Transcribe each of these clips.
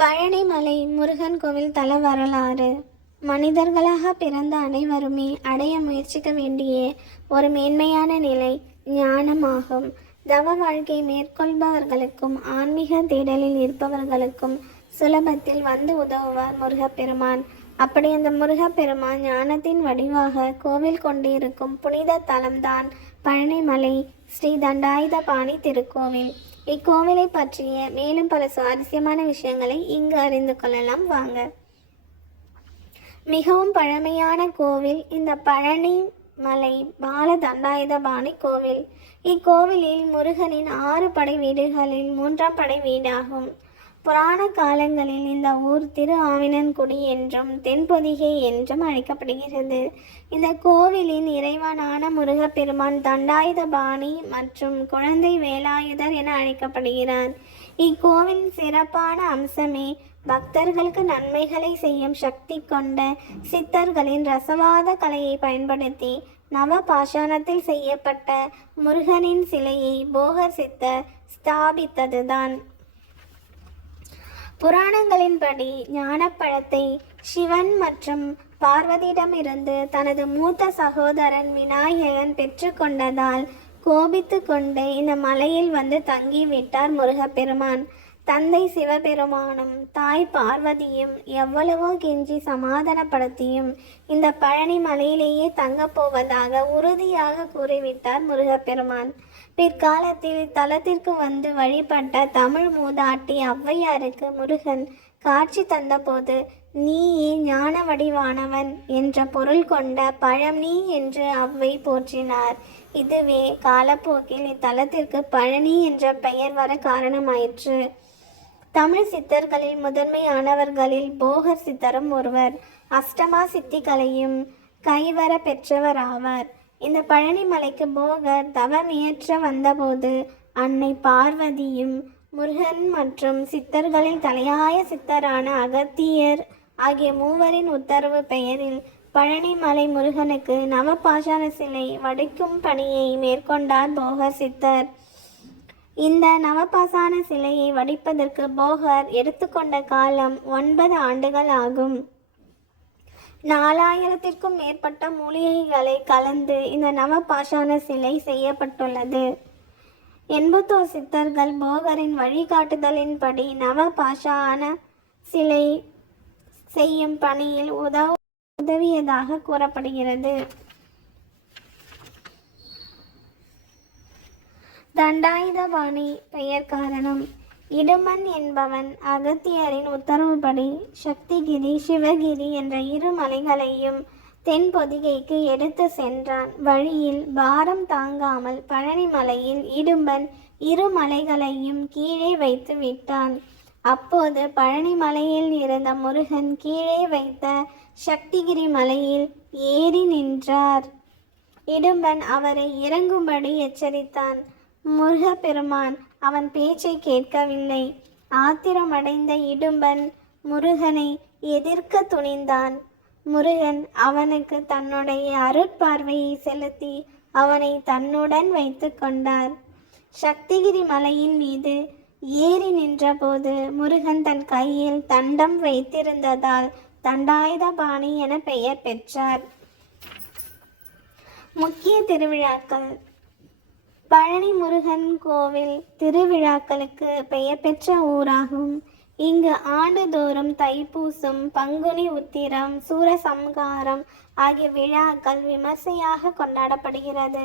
பழனிமலை முருகன் கோவில் தல வரலாறு. மனிதர்களாக பிறந்த அனைவருமே அடைய முயற்சிக்க வேண்டிய ஒரு மேன்மையான நிலை ஞானமாகும். தவ வாழ்க்கை மேற்கொள்பவர்களுக்கும் ஆன்மீக தேடலில் இருப்பவர்களுக்கும் சுலபத்தில் வந்து உதவுவார் முருகப்பெருமான். அப்படி அந்த முருகப்பெருமான் ஞானத்தின் வடிவாக கோவில் கொண்டிருக்கும் புனித தலம்தான் பழனிமலை ஸ்ரீ தண்டாயுதபாணி திருக்கோவில். இக்கோவிலை பற்றிய மேலும் பல சுவாரஸ்யமான விஷயங்களை இங்கு அறிந்து கொள்ளலாம். வாங்க. மிகவும் பழமையான கோவில் இந்த பழனி மலை பால தண்டாயுதபாணி கோவில். இக்கோவிலில் முருகனின் ஆறு படை வீடுகளில் மூன்றாம் படை வீடாகும். புராண காலங்களில் இந்த ஊர் திரு ஆவினன்குடி என்றும் தென்பொதிகை என்றும் அழைக்கப்படுகிறது. இந்த கோவிலின் இறைவனான முருகப்பெருமான் தண்டாயுதபாணி மற்றும் குழந்தை வேலாயுதர் என அழைக்கப்படுகிறார். இக்கோவில் சிறப்பான அம்சமே பக்தர்களுக்கு நன்மைகளை செய்யும் சக்தி கொண்ட சித்தர்களின் ரசவாத கலையை பயன்படுத்தி நவ பாஷாணத்தில் செய்யப்பட்ட முருகனின் சிலையை போகர் சித்தர் ஸ்தாபித்ததுதான். புராணங்களின்படி ஞானப்பழத்தை சிவன் மற்றும் பார்வதியிடமிருந்து தனது மூத்த சகோதரன் விநாயகன் பெற்றுக்கொண்டதால் கோபித்து கொண்டு இந்த மலையில் வந்து தங்கிவிட்டார் முருகப்பெருமான். தந்தை சிவபெருமானும் தாய் பார்வதியும் எவ்வளவோ கெஞ்சி சமாதானப்படுத்தியும் இந்த பழனி மலையிலேயே தங்கப் போவதாக உறுதியாக கூறிவிட்டார் முருகப்பெருமான். பிற்காலத்தில் தலத்திற்கு வந்து வழிபட்ட தமிழ் மூதாட்டி ஔவையாருக்கு முருகன் காட்சி தந்தபோது நீயே ஞான வடிவானவன் என்ற பொருள் கொண்ட பழம் நீ என்று அவ்வை போற்றினார். இதுவே காலப்போக்கில் இத்தலத்திற்கு பழனி என்ற பெயர் வர காரணமாயிற்று. தமிழ் சித்தர்களில் முதன்மையானவர்களில் போகர் சித்தரும் ஒருவர் அஷ்டமா சித்திகளையும் கைவர பெற்றவர் ஆவார் இந்த பழனிமலைக்கு போக போகர் தவம் வந்தபோது அன்னை பார்வதியும் முருகன் மற்றும் சித்தர்களின் தலையாய சித்தரான அகத்தியர் ஆகிய மூவரின் உத்தரவு பெயரில் பழனிமலை முருகனுக்கு நவபாஷாண சிலை வடிக்கும் பணியை மேற்கொண்டார் போகர் சித்தர். இந்த நவபாசான சிலையை வடிப்பதற்கு போகர் எடுத்துக்கொண்ட காலம் ஒன்பது ஆண்டுகள் ஆகும். நாலாயிரத்திற்கும் மேற்பட்ட மூலிகைகளை கலந்து இந்த நவபாஷான சிலை செய்யப்பட்டுள்ளது. எண்பத்தோர் சித்தர்கள் போகரின் வழிகாட்டுதலின்படி நவபாஷான சிலை செய்யும் பணியில் உதவ உதவியதாக கூறப்படுகிறது. தண்டாயுதபாணி பெயர் காரணம். இடுமன் என்பவன் அகத்தியரின் உத்தரவுப்படி சக்திகிரி சிவகிரி என்ற இரு மலைகளையும் தென்பொதிகைக்கு எடுத்து சென்றான். வழியில் பாரம் தாங்காமல் பழனிமலையில் இடும்பன் இரு மலைகளையும் கீழே வைத்து விட்டான். அப்போது பழனிமலையில் இருந்த முருகன் கீழே வைத்த சக்திகிரி மலையில் ஏறி நின்றார். இடும்பன் அவரை இறங்கும்படி எச்சரித்தான். முருகப்பெருமான் அவன் பேச்சை கேட்கவில்லை. ஆத்திரமடைந்த இடும்பன் முருகனை எதிர்க்க துணிந்தான். முருகன் அவனுக்கு தன்னுடைய அருட்பார்வையை செலுத்தி அவனை தன்னுடன் வைத்து கொண்டார். சக்திகிரி மலையின் மீது ஏறி நின்றபோது முருகன் தன் கையில் தண்டம் வைத்திருந்ததால் தண்டாயுதபாணி என பெயர் பெற்றார். முக்கிய திருவிழாக்கள் பழனி முருகன் கோவில் திருவிழாக்களுக்கு பெயர் பெற்ற ஊராகும். இங்கு ஆண்டுதோறும் தைப்பூசம் பங்குனி உத்திரம் சூரசம்காரம் ஆகிய விழாக்கள் விமர்சையாக கொண்டாடப்படுகிறது.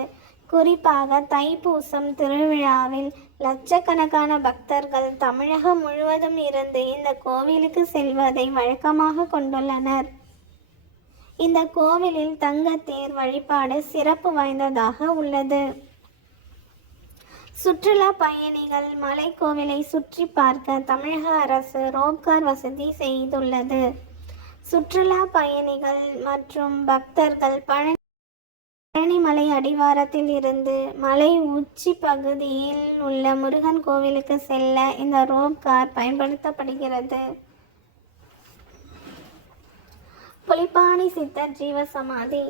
குறிப்பாக தைப்பூசம் திருவிழாவில் லட்சக்கணக்கான பக்தர்கள் தமிழகம் முழுவதும் இருந்து இந்த கோவிலுக்கு செல்வதை வழக்கமாக கொண்டுள்ளனர். இந்த கோவிலில் தங்கத்தேர் வழிபாடு சிறப்பு வாய்ந்ததாக உள்ளது. சுற்றுலா பயணிகள் மலைக்கோவிலை சுற்றி பார்க்க தமிழக அரசு ரோப்கார் வசதி செய்துள்ளது. சுற்றுலா பயணிகள் மற்றும் பக்தர்கள் பழனி பழனிமலை அடிவாரத்தில் இருந்து மலை உச்சி பகுதியில் உள்ள முருகன் கோவிலுக்கு செல்ல இந்த ரோப்கார் பயன்படுத்தப்படுகிறது. புலிப்பாணி சித்தர் ஜீவசமாதி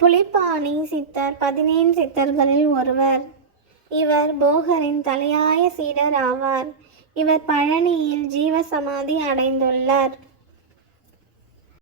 புலிப்பாணி சித்தர் பதினேழு சித்தர்களில் ஒருவர். இவர் போகரின் தலையாய சீடர் ஆவார். இவர் பழனியில் ஜீவசமாதி அடைந்துள்ளார்.